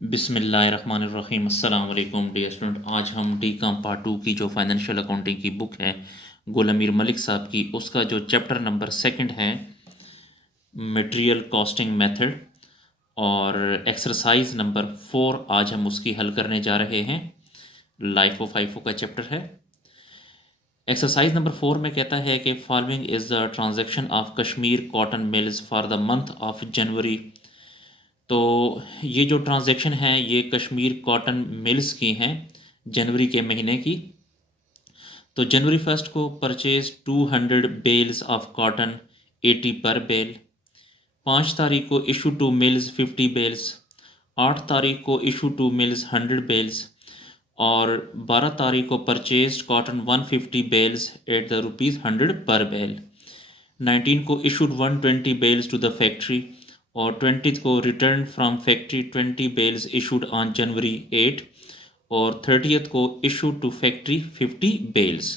बिस्मिल्लाहिर्रहमानिर्रहीम अस्सलाम वालेकुम डियर स्टूडेंट। आज हम डी कॉम पार्ट 2 की जो फाइनेंशियल अकाउंटिंग की बुक है गुलामीर मलिक साहब की, उसका जो चैप्टर नंबर सेकंड है मटेरियल कॉस्टिंग मेथड और एक्सरसाइज नंबर 4 आज हम उसकी हल करने जा रहे हैं। लाइफो फाइफो का चैप्टर है। एक्सरसाइज नंबर 4 में कहता है कि following is the transaction of Kashmir cotton mills for the month of January. तो ये जो ट्रांजैक्शन है ये कश्मीर कॉटन मिल्स की हैं जनवरी के महीने की। तो जनवरी फर्स्ट को परचेज 200 बेल्स ऑफ कॉटन 80 पर बेल। 5 तारीख को इशू टू मिल्स 50 बेल्स। 8 तारीख को इशू टू मिल्स 100 बेल्स। और 12 तारीख को purchase cotton 150 bales at the ₹100 पर बेल। 19 को issued 120 bales to the factory. और 20 को return from factory 20 bales issued on January 8। और 30 को issued to factory 50 bales.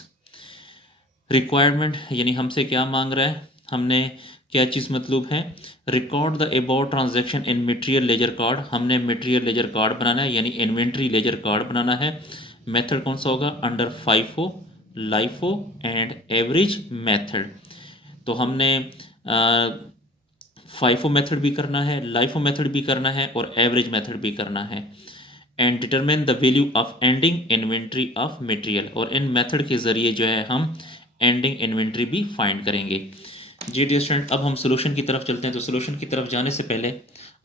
Requirement यानी हमसे क्या मांग रहा है, हमने क्या चीज़ मतलूब है। Record the about transaction in material laser card. हमने मटेरियल लेजर कार्ड बनाना है यानी इन्वेंट्री लेजर कार्ड बनाना है। मेथड कौन सा होगा, under FIFO, LIFO and average method. तो हमने फाइफो मेथड भी करना है, लाइफो मेथड भी करना है और एवरेज मेथड भी करना है। And determine the value of ending inventory of material. और इन मेथड के ज़रिए जो है हम एंडिंग इन्वेंट्री भी फाइंड करेंगे। जी डियर स्टूडेंट, अब हम सोल्यूशन की तरफ चलते हैं। तो सोल्यूशन की तरफ जाने से पहले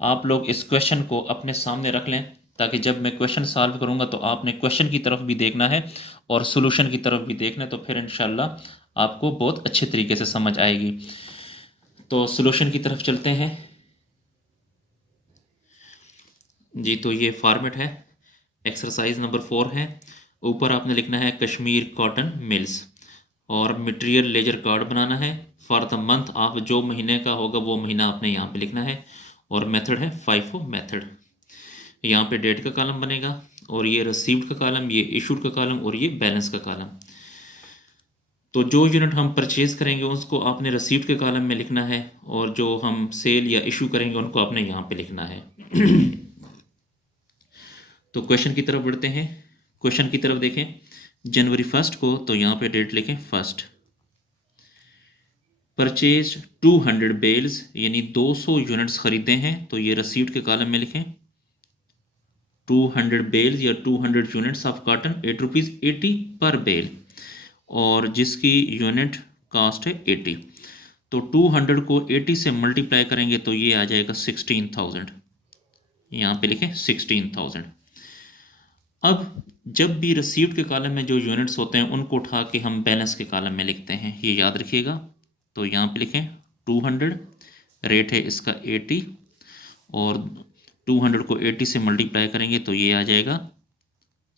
आप लोग इस क्वेश्चन को अपने सामने रख लें, ताकि जब मैं क्वेश्चन सॉल्व करूंगा तो आपने क्वेश्चन की तरफ भी देखना है और सोल्यूशन की तरफ भी देखना है, तो फिर इंशाल्लाह आपको बहुत अच्छे तरीके से समझ आएगी। तो सोल्यूशन की तरफ चलते हैं जी। तो ये फॉर्मेट है, एक्सरसाइज नंबर 4 है। ऊपर आपने लिखना है कश्मीर कॉटन मिल्स और मटेरियल लेजर कार्ड बनाना है फॉर द मंथ ऑफ, जो महीने का होगा वो महीना आपने यहाँ पे लिखना है। और मेथड है फाइफो मेथड। यहाँ पे डेट का कॉलम बनेगा और ये रिसीव्ड का कॉलम, ये इशूड का कॉलम और ये बैलेंस का कॉलम। तो जो यूनिट हम परचेज करेंगे उसको आपने रिसीव्ड के कॉलम में लिखना है और जो हम सेल या इशू करेंगे उनको आपने यहाँ पे लिखना है। तो क्वेश्चन की तरफ बढ़ते हैं। क्वेश्चन की तरफ देखें, जनवरी फर्स्ट को तो यहाँ पे डेट लिखें फर्स्ट। परचेज 200 बेल्स यानी 200 यूनिट्स खरीदे हैं, तो ये रिसीव्ड के कॉलम में लिखें 200 बेल्स या 200 यूनिट्स ऑफ कॉटन ₹8.80 पर बेल, और जिसकी यूनिट कास्ट है 80। तो 200 को 80 से मल्टीप्लाई करेंगे तो ये आ जाएगा 16,000। यहाँ पे लिखें 16,000। अब जब भी रिसीव्ड के कॉलम में जो यूनिट्स होते हैं उनको उठा के हम बैलेंस के कॉलम में लिखते हैं, ये याद रखिएगा। तो यहाँ पे लिखें 200, रेट है इसका 80 और 200 को 80 से मल्टीप्लाई करेंगे तो ये आ जाएगा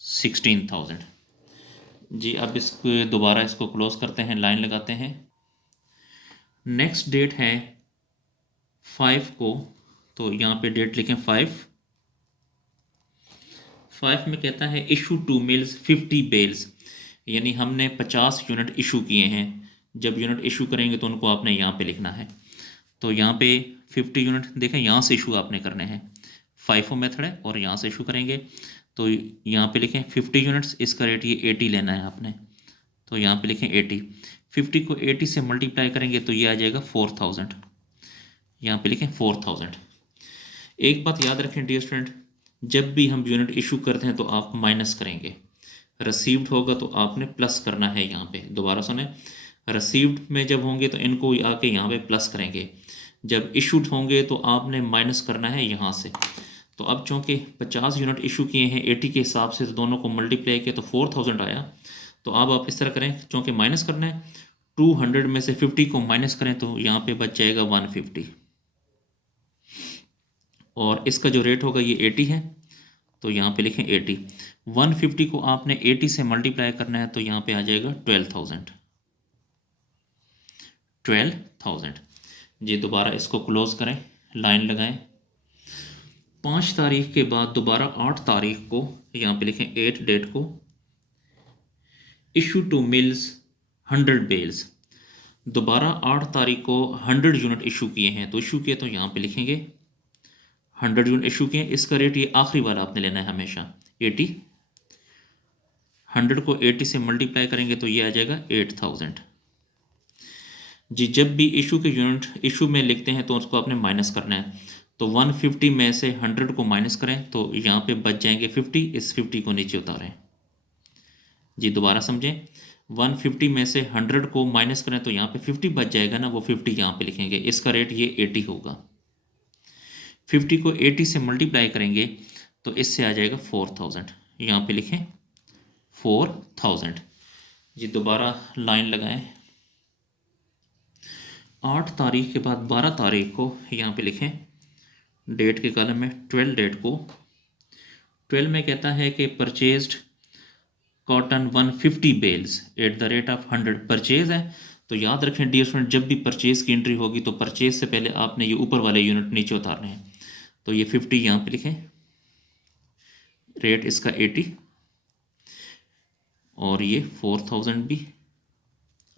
16,000। जी अब इसको दोबारा इसको क्लोज करते हैं, लाइन लगाते हैं। नेक्स्ट डेट है 5 को, तो यहाँ पे डेट लिखें 5। 5 में कहता है इशू टू मिल्स 50 बेल्स, यानी हमने 50 यूनिट इशू किए हैं। जब यूनिट इशू करेंगे तो उनको आपने यहाँ पे लिखना है। तो यहाँ पे 50 यूनिट देखें, यहाँ से इशू आपने करने हैं। फाइफो मेथड है और यहाँ से इशू करेंगे। तो यहाँ पे लिखें 50 यूनिट्स, इसका रेट ये 80 लेना है आपने। तो यहाँ पे लिखें 80। 50 को 80 से मल्टीप्लाई करेंगे तो ये आ जाएगा 4,000। यहाँ पे लिखें 4,000। एक बात याद रखें डियर स्टूडेंट, जब भी हम यूनिट इशू करते हैं तो आप माइनस करेंगे। रिसीव्ड होगा तो आपने प्लस करना है। यहाँ पे दोबारा सुने, रिसीव्ड में जब होंगे तो इनको आके यहाँ पे प्लस करेंगे, जब इशूड होंगे तो आपने माइनस करना है यहाँ से। तो अब चूँकि 50 यूनिट इशू किए हैं 80 के हिसाब से, तो दोनों को मल्टीप्लाई किया तो 4,000 आया। तो अब आप इस तरह करें, चूँकि माइनस करना है 200 में से 50 को माइनस करें तो यहाँ पे बच जाएगा 150। और इसका जो रेट होगा ये 80 है, तो यहाँ पे लिखें 80। 150 को आपने 80 से मल्टीप्लाई करना है तो यहाँ पे आ जाएगा 12,000। 12,000। जी दोबारा इसको क्लोज करें, लाइन लगाएं। 5 तारीख के बाद दोबारा 8 तारीख को, यहाँ पे लिखें 8 डेट को, इशू टू मिल्स 100 बेल्स। दोबारा 8 तारीख को 100 यूनिट इशू किए हैं, तो इशू किए तो यहाँ पे लिखेंगे 100 यूनिट इशू किए, इसका रेट ये आखिरी वाला आपने लेना है हमेशा 80। 100 को 80 से मल्टीप्लाई करेंगे तो ये आ जाएगा 8000 जी। जब भी इशू के यूनिट इशू में लिखते हैं तो उसको आपने माइनस करना है। तो 150 में से 100 को माइनस करें तो यहाँ पे बच जाएंगे 50, इस 50 को नीचे उतारें जी। दोबारा समझें, 150 में से 100 को माइनस करें तो यहाँ पे 50 बच जाएगा ना, वो 50 यहाँ पे लिखेंगे, इसका रेट ये 80 होगा। 50 को 80 से मल्टीप्लाई करेंगे तो इससे आ जाएगा 4000, यहाँ पे लिखें 4000 जी। दोबारा लाइन लगाएं, 8 तारीख के बाद 12 तारीख को यहाँ पे लिखें, डेट के कॉलम में 12 डेट को, 12 में कहता है कि purchased cotton 150 bales at the rate of 100 purchase है। तो याद रखें डियर स्टूडेंट, जब भी परचेज की एंट्री होगी तो परचेज से पहले आपने ये ऊपर वाले यूनिट नीचे उतारने हैं। तो ये 50 यहाँ पे लिखें, रेट इसका 80 और ये 4000 भी।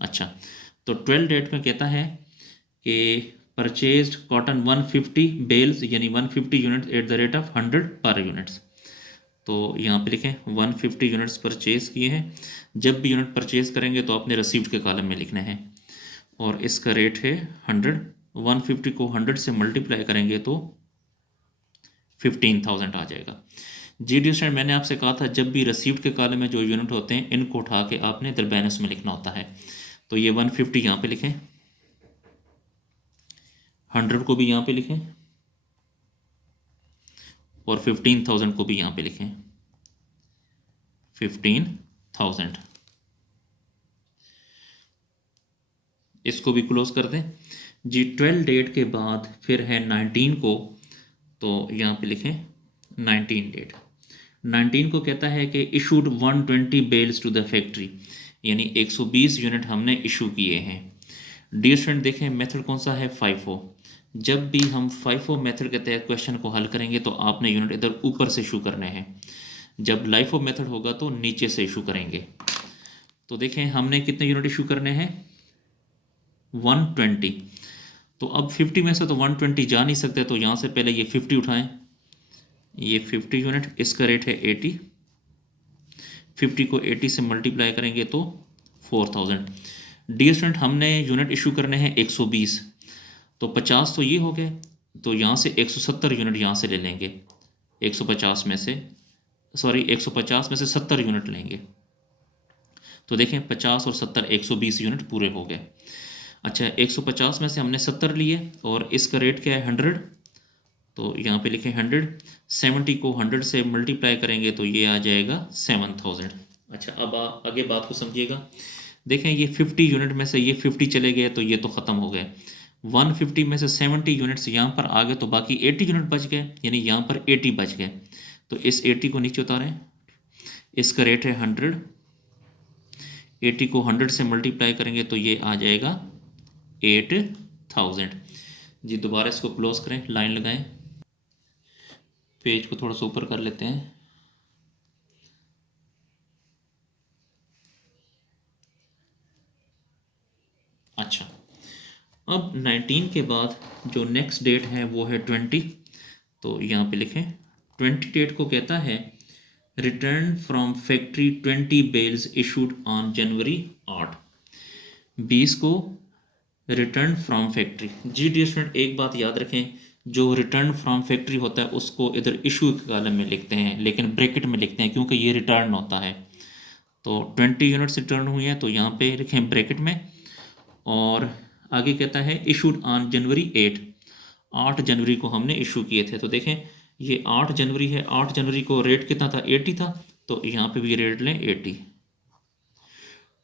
अच्छा, तो 12 डेट में कहता है कि परचेज्ड कॉटन 150 बेल्स यानी 150 units at the rate of 100 पर यूनिट्स। तो यहाँ पे लिखें 150 यूनिट्स परचेज किए हैं। जब भी यूनिट परचेज करेंगे तो आपने रिसीव्ड के कॉलम में लिखना है और इसका रेट है 100। 150 को 100 से मल्टीप्लाई करेंगे तो 15000 आ जाएगा जी। डियर स्टूडेंट, मैंने आपसे कहा था जब भी रिसीव्ड के कॉलम में जो यूनिट होते हैं इनको उठा के आपने दरबैनस में लिखना होता है। तो ये 150 यहाँ पे लिखें, 100 को भी यहाँ पे लिखें और 15000 को भी यहाँ पे लिखें, 15000। इसको भी क्लोज कर दें जी। 12 डेट के बाद फिर है 19 को, तो यहाँ पे लिखें 19 डेट। 19 को कहता है कि issued 120 bales to the factory, यानी 120 यूनिट हमने इशू किए हैं। डियर स्टूडेंट, देखें मेथड कौन सा है, FIFO। जब भी हम FIFO मेथड के तहत क्वेश्चन को हल करेंगे तो आपने यूनिट इधर ऊपर से इशू करने हैं, जब LIFO मेथड होगा तो नीचे से इशू करेंगे। तो देखें हमने कितने यूनिट इशू करने हैं, 120। तो अब 50 में से तो 120 जा नहीं सकते, तो यहाँ से पहले ये 50 उठाएं, ये 50 यूनिट, इसका रेट है 80। 50 को 80 से मल्टीप्लाई करेंगे तो 4000। डियर स्टूडेंट, हमने यूनिट इशू करने हैं 120, तो 50 तो ये हो गए, तो यहाँ से 170 यूनिट यहाँ से ले लेंगे। 150 में से 70 यूनिट लेंगे। तो देखें 50 और 70 120 यूनिट पूरे हो गए। अच्छा, 150 में से हमने 70 लिए और इसका रेट क्या है 100, तो यहाँ पे लिखें 100। 70 को 100 से मल्टीप्लाई करेंगे तो ये आ जाएगा 7000। अच्छा, अब आगे बात को समझिएगा। देखें ये 50 यूनिट में से ये 50 चले गए तो ये तो ख़त्म हो गए। 150 में से 70 यूनिट्स यहाँ पर आ गए तो बाकी 80 यूनिट बच गए, यानी यहाँ पर 80 बच गए। तो इस 80 को नीचे उतारें, इसका रेट है 100। 80 को 100 से मल्टीप्लाई करेंगे तो ये आ जाएगा 8000 जी। दोबारा इसको क्लोज करें, लाइन लगाएं, पेज को थोड़ा सा ऊपर कर लेते हैं। अच्छा, अब 19 के बाद जो नेक्स्ट डेट है वो है 20। तो यहाँ पे लिखें 20 डेट को कहता है return from factory 20 bales issued on January 8। 20 को रिटर्न फ्रॉम फैक्ट्री जी। डियर स्टूडेंट, एक बात याद रखें, जो रिटर्न फ्रॉम फैक्ट्री होता है उसको इधर इशू के कॉलम में लिखते हैं, लेकिन ब्रैकेट में लिखते हैं क्योंकि ये रिटर्न होता है। तो 20 यूनिट्स रिटर्न हुई हैं तो यहाँ पे लिखें ब्रैकेट में, और आगे कहता है इशूड ऑन जनवरी 8। 8 जनवरी को हमने इशू किए थे। तो देखें ये 8 जनवरी है, 8 जनवरी को रेट कितना था 80 था, तो यहाँ पे भी रेट लें 80।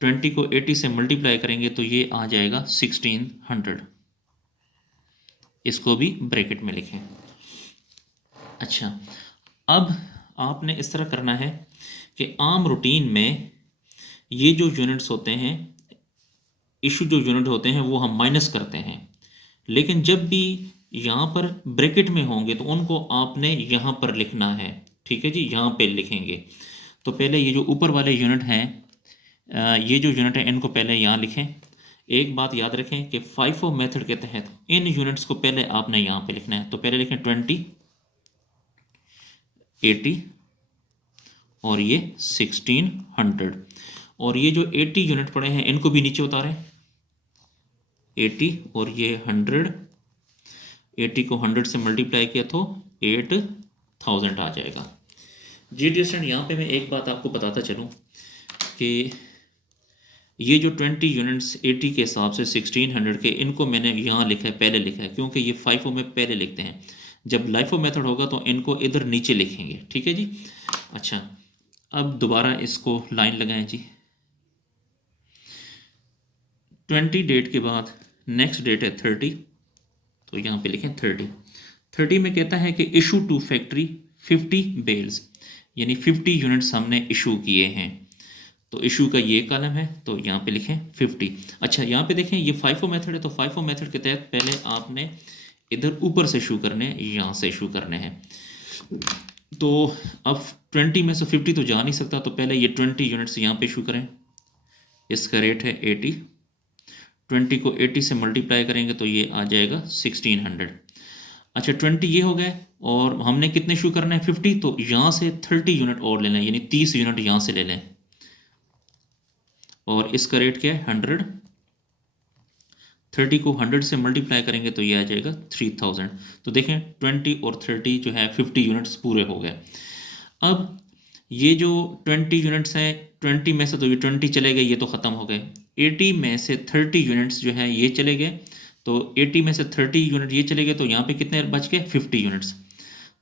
20 को 80 से मल्टीप्लाई करेंगे तो ये आ जाएगा 1600, इसको भी ब्रैकेट में लिखें। अच्छा, अब आपने इस तरह करना है कि आम रूटीन में ये जो यूनिट्स होते हैं, इशू जो यूनिट होते हैं वो हम माइनस करते हैं, लेकिन जब भी यहाँ पर ब्रैकेट में होंगे तो उनको आपने यहाँ पर लिखना है। ठीक है जी, यहाँ पे लिखेंगे। तो पहले ये जो ऊपर वाले यूनिट हैं, ये जो यूनिट है इनको पहले यहाँ लिखें। एक बात याद रखें कि FIFO मेथड के तहत इन यूनिट्स को पहले आपने यहाँ पे लिखना है। तो पहले लिखें 20 80 और ये 1600। और ये जो 80 यूनिट पड़े हैं इनको भी नीचे उतारें, 80 और ये 100, 80 को 100 से मल्टीप्लाई किया तो 8000 आ जाएगा। जी डियर स्टूडेंट, यहाँ पे मैं एक बात आपको बताता चलूँ कि ये जो 20 यूनिट्स 80 के हिसाब से 1600 के, इनको मैंने यहाँ लिखा है, पहले लिखा है, क्योंकि ये FIFO में पहले लिखते हैं। जब LIFO मेथड होगा तो इनको इधर नीचे लिखेंगे, ठीक है जी। अच्छा, अब दोबारा इसको लाइन लगाएं जी। 20 डेट के बाद नेक्स्ट डेट है 30, तो यहाँ पे लिखें 30 में कहता है कि इशू टू फैक्ट्री 50 बेल्स, यानी 50 यूनिट्स हमने इशू किए हैं। तो इशू का ये कॉलम है, तो यहाँ पे लिखें 50। अच्छा, यहाँ पे देखें ये FIFO मेथड है, तो FIFO मेथड के तहत पहले आपने इधर ऊपर से इशू करने हैं, यहाँ से इशू करने हैं। तो अब 20 में से 50 तो जा नहीं सकता, तो पहले ये 20 यूनिट्स यहाँ पे इशू करें। इसका रेट है 80, 20 को 80 से मल्टीप्लाई करेंगे तो ये आ जाएगा 1600। अच्छा, 20 ये हो गए और हमने कितने इशू करना है 50, तो यहाँ से 30 यूनिट और ले लें, यानी 30 यूनिट यहाँ से ले लें। और इसका रेट क्या है 100, 30 को 100 से मल्टीप्लाई करेंगे तो ये आ जाएगा 3000। तो देखें 20 और 30 जो है 50 यूनिट्स पूरे हो गए। अब ये जो 20 यूनिट्स हैं, 20 में से तो ये 20 चले गए, ये तो ख़त्म हो गए। 80 में से 30 यूनिट्स जो हैं ये चले गए, तो 80 में से 30 यूनिट ये चले गए, तो यहाँ पे कितने बच गए 50 यूनिट्स।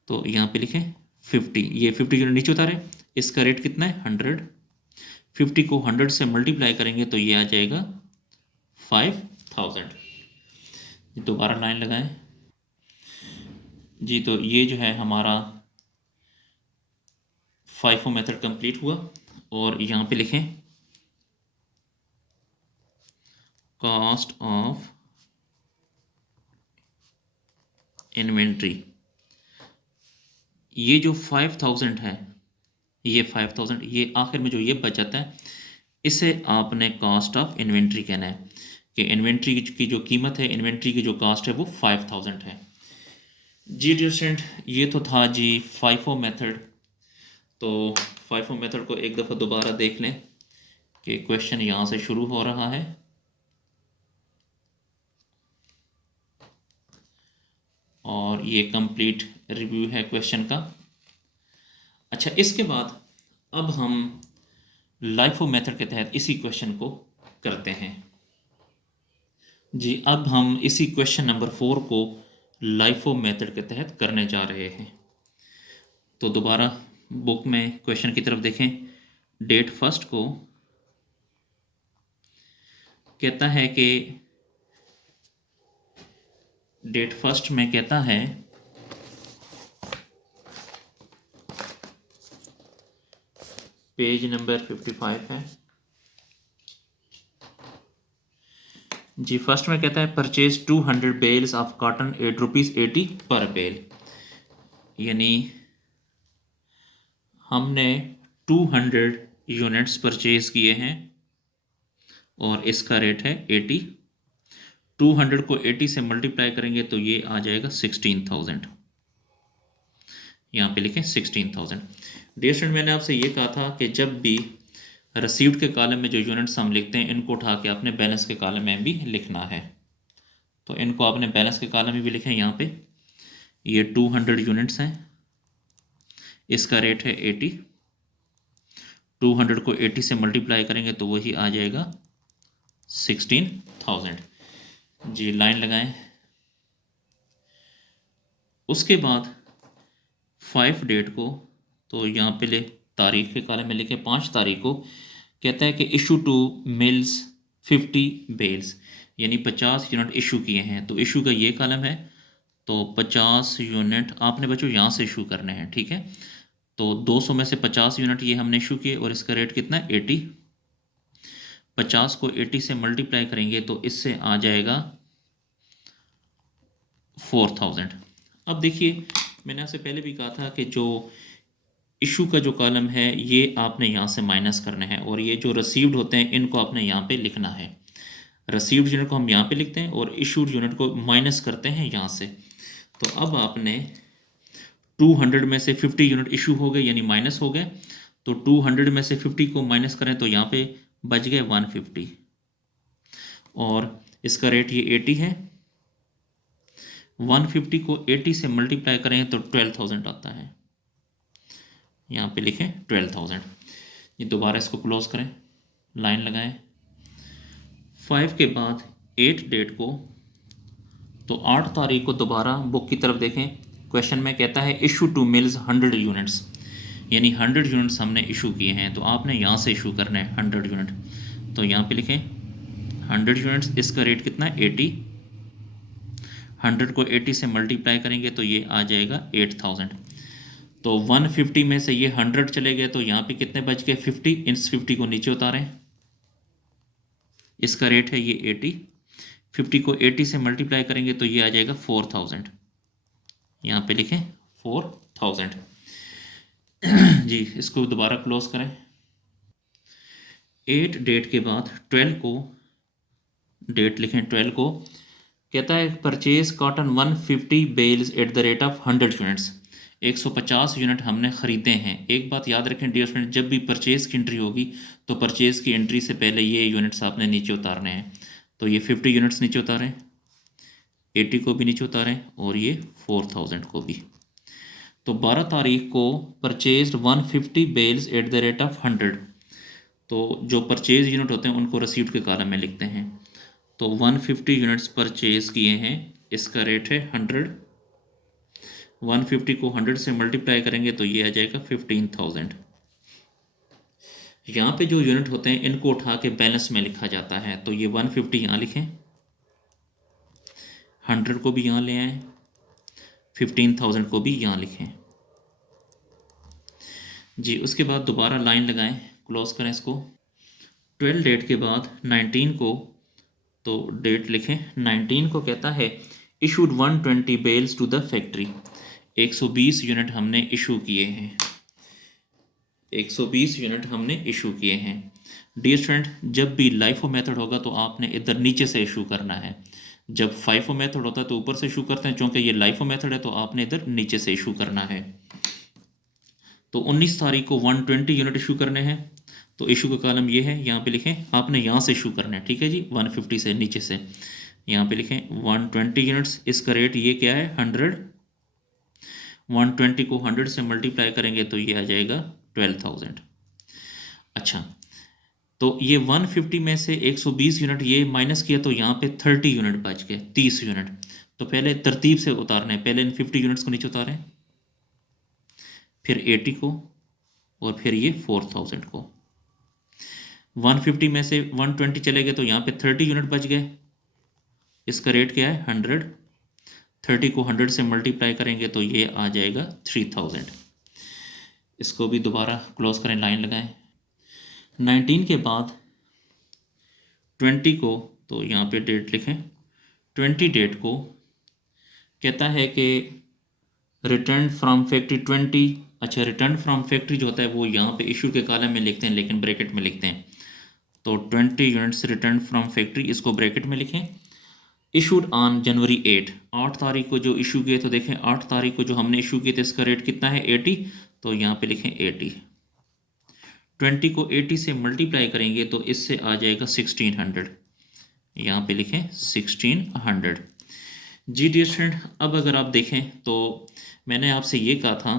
तो यहाँ पे लिखें 50, ये 50 यूनिट नीचे उतारे। इसका रेट कितना है 100, 50 को 100 से मल्टीप्लाई करेंगे तो ये आ जाएगा 5000। दोबारा लाइन लगाएं जी। तो ये जो है हमारा FIFO मेथड कंप्लीट हुआ। और यहाँ पे लिखें कॉस्ट ऑफ इन्वेंट्री। ये जो 5000 है, ये 5000, ये आखिर में जो ये बच जाता है, इसे आपने कॉस्ट ऑफ इन्वेंट्री कहना है कि इन्वेंट्री की जो कीमत है, इन्वेंट्री की जो कॉस्ट है वो 5000 है। जी डियर स्टूडेंट, ये तो था जी FIFO मेथड। तो FIFO मेथड को एक दफ़ा दोबारा देख लें कि क्वेश्चन यहाँ से शुरू हो रहा है और ये कंप्लीट रिव्यू है क्वेश्चन का। अच्छा, इसके बाद अब हम LIFO मेथड के तहत इसी क्वेश्चन को करते हैं जी। अब हम इसी क्वेश्चन नंबर 4 को LIFO मेथड के तहत करने जा रहे हैं। तो दोबारा बुक में क्वेश्चन की तरफ देखें। डेट फर्स्ट को कहता है कि डेट फर्स्ट में कहता है पेज नंबर 55 है जी। फर्स्ट में कहता है परचेज 200 बेल्स ऑफ कॉटन ₹8.80 पर बेल, यानी हमने 200 यूनिट्स परचेज किए हैं और इसका रेट है 80। 200 को 80 से मल्टीप्लाई करेंगे तो ये आ जाएगा 16000। यहाँ पे लिखें 16000। डियर स्टूडेंट, मैंने आपसे ये कहा था कि जब भी रिसीव्ड के कॉलम में जो यूनिट्स हम लिखते हैं, इनको उठा के आपने बैलेंस के कॉलम में भी लिखना है। तो इनको आपने बैलेंस के कॉलम में भी लिखें। यहाँ पे ये 200 यूनिट्स हैं, इसका रेट है 80। 200 को 80 से मल्टीप्लाई करेंगे तो वही आ जाएगा 16000 जी। लाइन लगाएं। उसके बाद 5 डेट को, तो यहाँ पे ले तारीख के कॉलम में लिखे 5 तारीख को। कहता है कि इशू टू मिल्स 50 बेल्स, यानी 50 यूनिट इशू किए हैं। तो इशू का ये कॉलम है, तो 50 यूनिट आपने बच्चों यहाँ से इशू करने हैं, ठीक है। तो 200 में से 50 यूनिट ये हमने इशू किए और इसका रेट कितना है 80। 50 को 80 से मल्टीप्लाई करेंगे तो इससे आ जाएगा 4000। अब देखिए, मैंने आपसे पहले भी कहा था कि जो इशू का जो कॉलम है ये आपने यहाँ से माइनस करना है, और ये जो रिसीव्ड होते हैं इनको आपने यहाँ पे लिखना है। रिसीव्ड यूनिट को हम यहाँ पे लिखते हैं और इशूड यूनिट को माइनस करते हैं यहाँ से। तो अब आपने 200 में से 50 यूनिट इशू हो गए यानी माइनस हो गए, तो 200 में से 50 को माइनस करें तो यहाँ पे बच गए 150, और इसका रेट ये 80 है। 150 को 80 से मल्टीप्लाई करें तो 12,000 आता है, यहाँ पे लिखें 12,000। ये दोबारा इसको क्लोज करें, लाइन लगाएं। 5 के बाद 8 डेट को, तो 8 तारीख को दोबारा बुक की तरफ देखें। क्वेश्चन में कहता है इशू टू मिल्स 100 यूनिट्स, यानी 100 यूनिट्स हमने इशू किए हैं, तो आपने यहाँ से इशू करना है 100 यूनिट। तो यहाँ पे लिखें 100 यूनिट्स, इसका रेट कितना है 80। 100 को 80 से मल्टीप्लाई करेंगे तो ये आ जाएगा 8000। तो 150 में से ये 100 चले गए, तो यहाँ पे कितने बच गए 50। इस 50 को नीचे उतारें, इसका रेट है ये 80। 50 को 80 से मल्टीप्लाई करेंगे तो ये आ जाएगा 4000, यहाँ पे लिखें 4000। जी, इसको दोबारा क्लोज करें। 8 डेट के बाद 12 को, डेट लिखें 12 को, कहता है purchase cotton 150 bales at the rate of 100 units. 150 unit हमने ख़रीदे हैं। एक बात याद रखें डियर स्टूडेंट, जब भी परचेज़ की एंट्री होगी तो परचेज़ की एंट्री से पहले ये यूनिट्स आपने नीचे उतारने हैं। तो ये 50 यूनिट्स नीचे उतारें, 80 को भी नीचे उतारें, और ये 4000 को भी। तो 12 तारीख को purchase 150 bales at the rate of 100। तो जो परचेज यूनिट होते हैं उनको रिसीप्ट के कॉलम में लिखते हैं। तो 150 यूनिट्स परचेज किए हैं, इसका रेट है 100। 150 को 100 से मल्टीप्लाई करेंगे तो ये आ जाएगा 15,000। यहाँ पे जो यूनिट होते हैं इनको उठा के बैलेंस में लिखा जाता है। तो ये 150 यहाँ लिखें, 100 को भी यहाँ ले आएँ, 15,000 को भी यहाँ लिखें। जी, उसके बाद दोबारा लाइन लगाएं, क्लोज करें इसको। 12 डेट के बाद 19 को, तो डेट लिखें 19 को, कहता है issued 120 bales to the factory. 120 unit हमने इशू किए हैं, 120 यूनिट हमने इशू किए हैं। डियर स्टूडेंट, जब भी लाइफो मेथड होगा तो आपने इधर नीचे से इशू करना है। जब फाइफो मेथड होता है तो ऊपर से इशू करते हैं, चूँकि ये लाइफो मेथड है तो आपने इधर नीचे से इशू करना है। तो 19 तारीख को 120 यूनिट इशू करने हैं, तो इशू का कॉलम ये है, यहाँ पे लिखें, आपने यहाँ से इशू करना है, ठीक है जी, 150 से नीचे से। यहाँ पे लिखें 120 यूनिट्स, इसका रेट ये क्या है 100। 120 को 100 से मल्टीप्लाई करेंगे तो ये आ जाएगा 12,000। अच्छा, तो ये 150 में से 120 यूनिट ये माइनस किया तो यहाँ पे 30 यूनिट बच गए, 30 यूनिट। तो पहले तरतीब से उतारने, पहले इन 50 यूनिट्स को नीचे उतारें, फिर 80 को, और फिर ये 4000 को। 150 में से 120 चले गए तो यहाँ पे 30 यूनिट बच गए, इसका रेट क्या है 100। 30 को 100 से मल्टीप्लाई करेंगे तो ये आ जाएगा 3000। इसको भी दोबारा क्लोज करें, लाइन लगाएं। 19 के बाद 20 को, तो यहाँ पे डेट लिखें 20 डेट को, कहता है कि रिटर्न फ्रॉम फैक्ट्री 20। अच्छा, रिटर्न फ्रॉम फैक्ट्री जो होता है वो यहाँ पे इशू के कॉलम में लिखते हैं, लेकिन ब्रैकेट में लिखते हैं। तो 20 यूनिट्स रिटर्न फ्रॉम फैक्ट्री, इसको ब्रैकेट में लिखें। इशूड ऑन जनवरी 8 तारीख को जो इशू किए, तो देखें 8 तारीख को जो हमने इशू किए थे इसका रेट कितना है 80। तो यहाँ पे लिखें 80। 20 को 80 से मल्टीप्लाई करेंगे तो इससे आ जाएगा 1600, यहाँ पे लिखें 1600। जी डियर स्टूडेंट, अब अगर आप देखें तो मैंने आपसे ये कहा था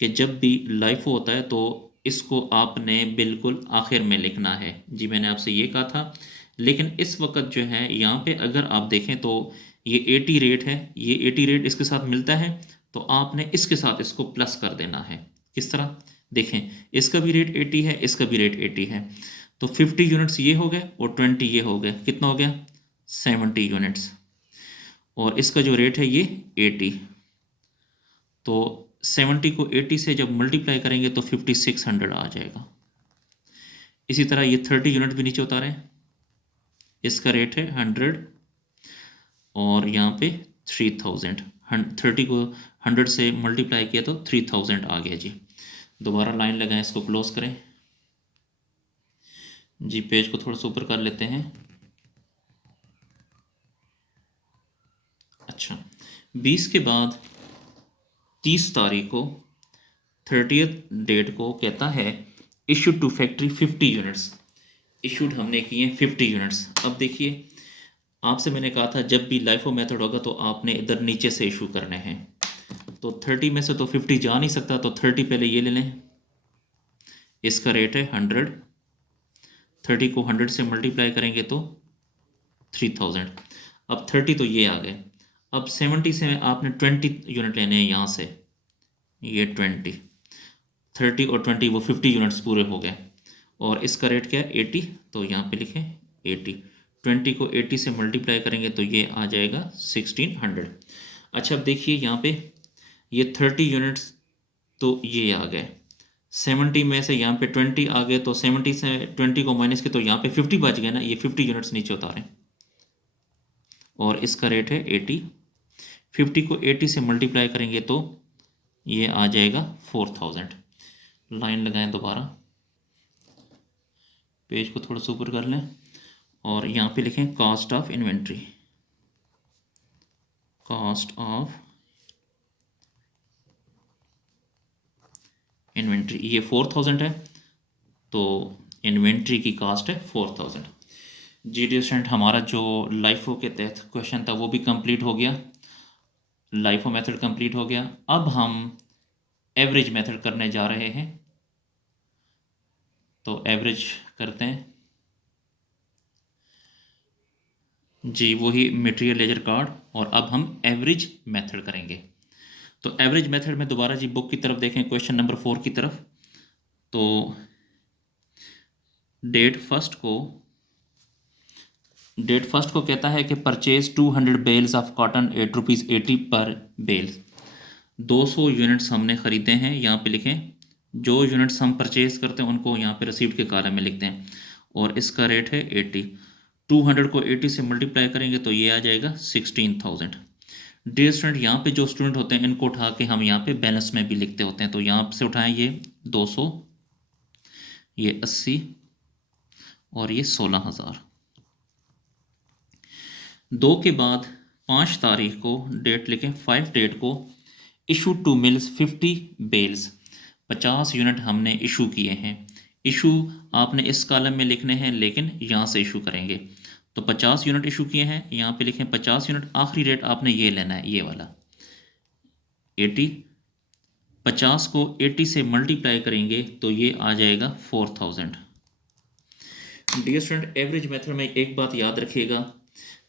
कि जब भी लाइफो होता है तो इसको आपने बिल्कुल आखिर में लिखना है। जी, मैंने आपसे ये कहा था, लेकिन इस वक्त जो है यहाँ पे अगर आप देखें तो ये 80 रेट है, ये 80 रेट इसके साथ मिलता है, तो आपने इसके साथ इसको प्लस कर देना है। किस तरह, देखें इसका भी रेट 80 है, इसका भी रेट 80 है, तो 50 यूनिट्स ये हो गए और 20 ये हो गए, कितना हो गया 70 यूनिट्स, और इसका जो रेट है ये 80। तो 70 को 80 से जब मल्टीप्लाई करेंगे तो 5600 आ जाएगा। इसी तरह ये 30 यूनिट भी नीचे उतारें, इसका रेट है 100, और यहाँ पे 3000। 30 को 100 से मल्टीप्लाई किया तो 3000 आ गया जी। दोबारा लाइन लगाएं, इसको क्लोज करें। जी, पेज को थोड़ा सा ऊपर कर लेते हैं। अच्छा, 20 के बाद 30 तारीख को 30th डेट को कहता है issued to factory 50 units, issued हमने किए 50 यूनिट्स। अब देखिए आपसे मैंने कहा था जब भी लाइफो मेथड होगा तो आपने इधर नीचे से इशू करने हैं, तो 30 में से तो 50 जा नहीं सकता, तो 30 पहले ये ले लें, इसका रेट है 100, 30 को 100 से मल्टीप्लाई करेंगे तो 3000। अब 30 तो ये आ गए, अब 70 से आपने 20 यूनिट लेने हैं यहाँ से, ये 20, 30 और 20 वो 50 यूनिट्स पूरे हो गए, और इसका रेट क्या है 80, तो यहाँ पे लिखें 80, 20 को 80 से मल्टीप्लाई करेंगे तो ये आ जाएगा 1600। अच्छा अब देखिए यहाँ पे ये 30 यूनिट्स तो ये आ गए, 70 में से यहाँ पे 20 आ गए, तो 70 से 20 को माइनस किया तो यहाँ पे 50 बच गए ना, ये 50 यूनिट्स नीचे उतारें, और इसका रेट है 80, 50 को 80 से मल्टीप्लाई करेंगे तो ये आ जाएगा 4000। लाइन लगाएं दोबारा, पेज को थोड़ा सा ऊपर कर लें और यहाँ पे लिखें cost of inventory, cost of inventory ये 4000 है, तो इन्वेंट्री की कॉस्ट है 4000। जी डियर स्टूडेंट, हमारा जो लाइफो के तहत क्वेश्चन था वो भी कंप्लीट हो गया, लाइफो मेथड कंप्लीट हो गया। अब हम एवरेज मेथड करने जा रहे हैं, तो एवरेज करते हैं जी, वही मटेरियल लेजर कार्ड, और अब हम एवरेज मेथड करेंगे। तो एवरेज मेथड में दोबारा जी बुक की तरफ देखें, क्वेश्चन नंबर 4 की तरफ। तो डेट फर्स्ट को कहता है कि परचेज 200 बेल्स ऑफ कॉटन ₹8.80 पर बेल्स, 200 यूनिट्स हमने ख़रीदे हैं, यहाँ पे लिखें जो यूनिट्स हम परचेज करते हैं उनको यहाँ पे रिसीव्ड के कॉलम में लिखते हैं, और इसका रेट है 80, 200 को 80 से मल्टीप्लाई करेंगे तो ये आ जाएगा 16000। डियर स्टूडेंट, यहाँ पे जो स्टूडेंट होते हैं इनको उठा के हम यहाँ पे बैलेंस में भी लिखते होते हैं, तो यहाँ से उठाएं ये 200, ये 80 और ये 16000। 2 के बाद 5 तारीख को डेट लिखें, 5 डेट को issue to mills 50 bales, 50 unit हमने इशू किए हैं। इशू आपने इस कॉलम में लिखने हैं लेकिन यहाँ से इशू करेंगे, तो 50 यूनिट इशू किए हैं, यहाँ पे लिखें 50 यूनिट, आखिरी रेट आपने ये लेना है, ये वाला 80, 50 को 80 से मल्टीप्लाई करेंगे तो ये आ जाएगा 4000। डियर स्टूडेंट, एवरेज मेथड में एक बात याद रखिएगा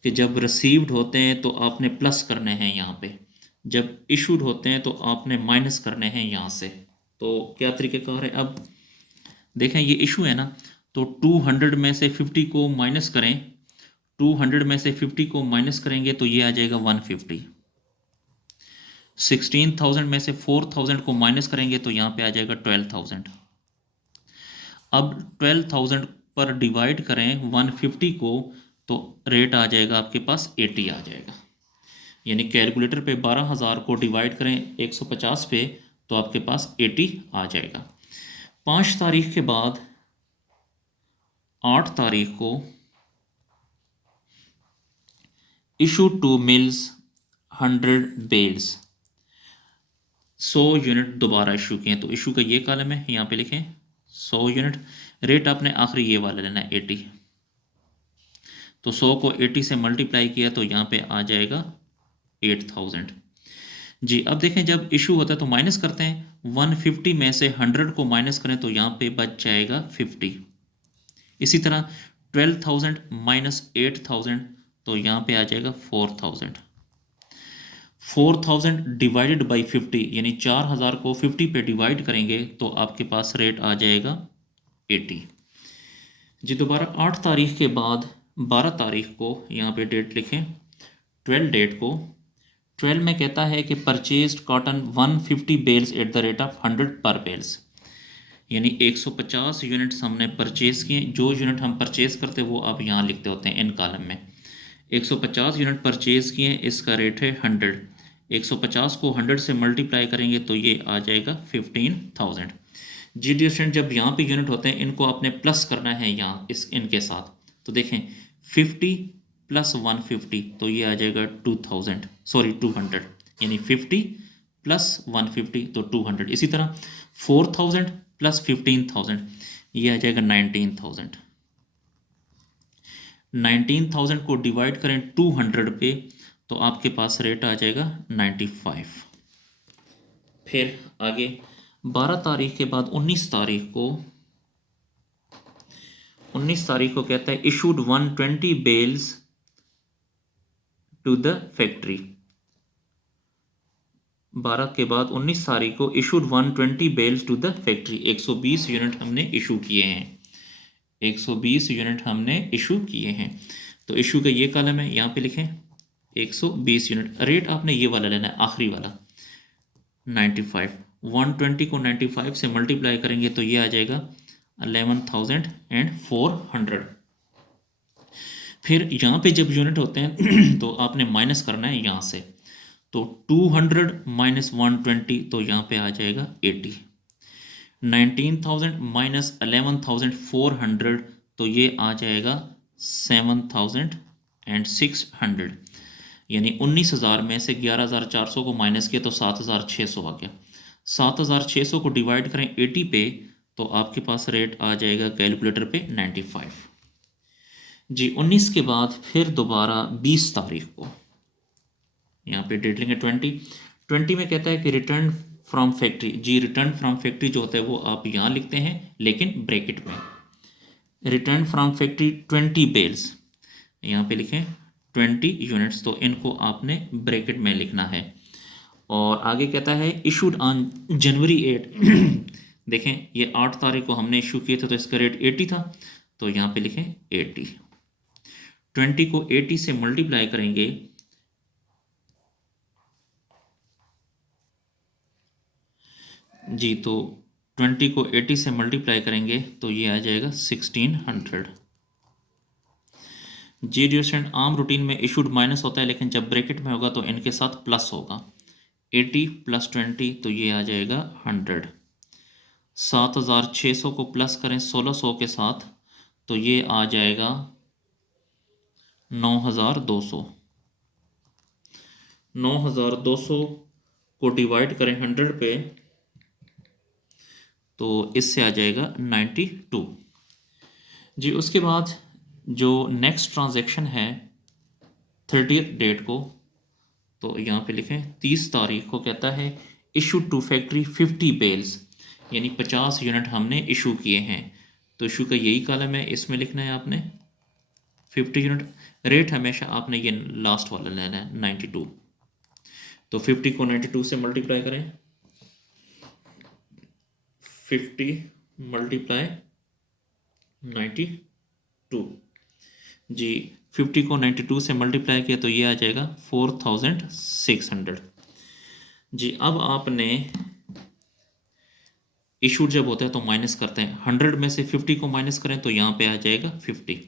कि जब रिसीव्ड होते हैं तो आपने प्लस करने हैं यहाँ पे, जब इशूड होते हैं तो आपने माइनस करने हैं यहाँ से। तो क्या तरीक़ेकार है, अब देखें ये इशू है ना, तो 200 में से 50 को माइनस करें, 200 में से 50 को माइनस करेंगे तो ये आ जाएगा 150, 16000 में से 4000 को माइनस करेंगे तो यहाँ पे आ जाएगा 12000। अब 12000 पर डिवाइड करें 150 को तो रेट आ जाएगा आपके पास 80 आ जाएगा, यानी कैलकुलेटर पे 12000 को डिवाइड करें 150 पे तो आपके पास 80 आ जाएगा। 5 तारीख के बाद 8 तारीख को issue to mills 100 bales, 100 unit दोबारा इशू किए, तो इशू का ये कॉलम है, यहाँ पे लिखें 100 यूनिट, रेट आपने आखिरी ये वाला लेना है 80, तो 100 को 80 से मल्टीप्लाई किया तो यहाँ पे आ जाएगा 8000 जी। अब देखें जब इशू होता है तो माइनस करते हैं, 150 में से 100 को माइनस करें तो यहाँ पे बच जाएगा 50, इसी तरह 12000 माइनस 8000 तो यहाँ पे आ जाएगा 4000, 4000 डिवाइडेड बाई 50, यानी 4000 को 50 पे डिवाइड करेंगे तो आपके पास रेट आ जाएगा 80 जी। दोबारा 8 तारीख के बाद 12 तारीख को यहाँ पे डेट लिखें, 12 डेट को 12 में कहता है कि purchased cotton 150 bales at the rate of 100 पर बेल्स, यानी 150 यूनिट्स हमने परचेज़ किए, जो यूनिट हम परचेज़ करते हैं वो आप यहाँ लिखते होते हैं इन कॉलम में, 150 यूनिट परचेज़ किए, इसका रेट है 100, 150 को 100 से मल्टीप्लाई करेंगे तो ये आ जाएगा 15000 जी। डियर स्टूडेंट, जब यहाँ पे यूनिट होते हैं इनको आपने प्लस करना है यहाँ इस इनके साथ, तो देखें 50 प्लस 150 तो ये आ जाएगा 200, यानी 50 प्लस 150 तो 200। इसी तरह 4000 प्लस 15000 ये आ जाएगा 19000। 19000 को डिवाइड करें 200 पे तो आपके पास रेट आ जाएगा 95। फिर आगे 12 तारीख के बाद 19 तारीख को कहता है issued 120 bales to the factory. 12 के बाद 19 तारीख को issued 120 bales to the factory. 120 unit हमने इशू किए हैं, 120 यूनिट हमने इशू किए हैं। तो इशू का ये कॉलम है, यहाँ पे लिखें 120 यूनिट। रेट आपने ये वाला लेना है, आखिरी वाला 95। 120 को 95 से मल्टीप्लाई करेंगे तो ये आ जाएगा 11,400। फिर यहाँ पे जब यूनिट होते हैं तो आपने माइनस करना है यहाँ से, तो 200 माइनस 120 तो यहाँ पे आ जाएगा 80। 19,000 माइनस 11,400 तो ये आ जाएगा 7,600। यानी 19,000 में से 11,400 को माइनस किया तो 7,600 आ गया। 7,600 को डिवाइड करें 80 पे तो आपके पास रेट आ जाएगा कैलकुलेटर पे 95 जी। 19 के बाद फिर दोबारा 20 तारीख को यहाँ पे डेट लेंगे 20 में कहता है कि रिटर्न फ्रॉम फैक्ट्री। जी रिटर्न फ्रॉम फैक्ट्री जो होता है वो आप यहाँ लिखते हैं लेकिन ब्रैकेट में। रिटर्न फ्रॉम फैक्ट्री 20 बेल्स, यहाँ पे लिखें 20 यूनिट्स, तो इनको आपने ब्रैकेट में लिखना है। और आगे कहता है इशूड ऑन जनवरी 8 देखें ये 8 तारीख को हमने इशू किए थे तो इसका रेट 80 था, तो यहाँ पे लिखें 80। 20 को 80 से मल्टीप्लाई करेंगे जी, तो 20 को 80 से मल्टीप्लाई करेंगे तो ये आ जाएगा 1600 जी। डियर स्टूडेंट आम रूटीन में इशूड माइनस होता है, लेकिन जब ब्रैकेट में होगा तो इनके साथ प्लस होगा। 80 प्लस 20 तो ये आ जाएगा 100। 7,600 को प्लस करें 1600 के साथ तो ये आ जाएगा 9,200। 9,200 को डिवाइड करें 100 पे तो इससे आ जाएगा 92 जी। उसके बाद जो नेक्स्ट ट्रांजैक्शन है 30th डेट को, तो यहाँ पे लिखें 30 तारीख को कहता है इशू टू फैक्ट्री 50 बेल्स, यानी 50 यूनिट हमने इशू किए हैं। तो इशू का यही कॉलम है, इसमें लिखना है आपने 50 यूनिट। रेट हमेशा आपने ये लास्ट वाला लेना है 92। तो 50 को 92 से मल्टीप्लाई करें, 50 मल्टीप्लाई 92 जी। 50 को 92 से मल्टीप्लाई किया तो ये आ जाएगा 4,600 जी। अब आपने इशूड जब होता है तो माइनस करते हैं, 100 में से 50 को माइनस करें तो यहाँ पे आ जाएगा 50।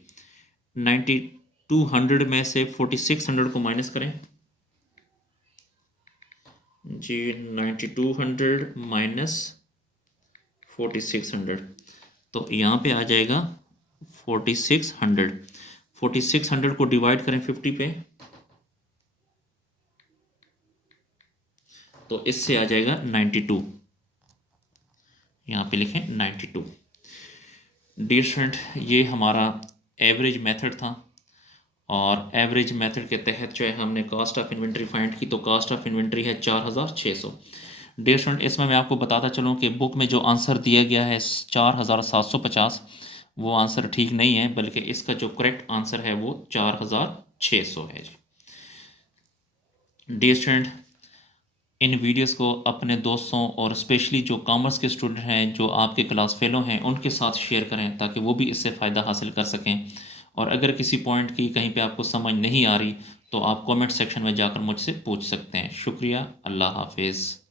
9200 में से 4600 को माइनस करें जी, 9200 माइनस 4600 तो यहाँ पे आ जाएगा 4600। 4600 को डिवाइड करें 50 पे तो इससे आ जाएगा 92। यहाँ पे लिखें 92। डियर स्टूडेंट ये हमारा एवरेज मेथड था, और एवरेज मेथड के तहत जो है हमने कॉस्ट ऑफ इन्वेंट्री फाइंड की। तो कॉस्ट ऑफ इन्वेंट्री है 4,600। डियर स्टूडेंट इसमें मैं आपको बताता चलूँ कि बुक में जो आंसर दिया गया है 4,750 वो आंसर ठीक नहीं है, बल्कि इसका जो करेक्ट आंसर है वो 4,600 है जी। डियर स्टूडेंट इन वीडियोस को अपने दोस्तों और स्पेशली जो कॉमर्स के स्टूडेंट हैं जो आपके क्लास फेलो हैं उनके साथ शेयर करें ताकि वो भी इससे फ़ायदा हासिल कर सकें। और अगर किसी पॉइंट की कहीं पे आपको समझ नहीं आ रही तो आप कमेंट सेक्शन में जाकर मुझसे पूछ सकते हैं। शुक्रिया, अल्लाह हाफिज़।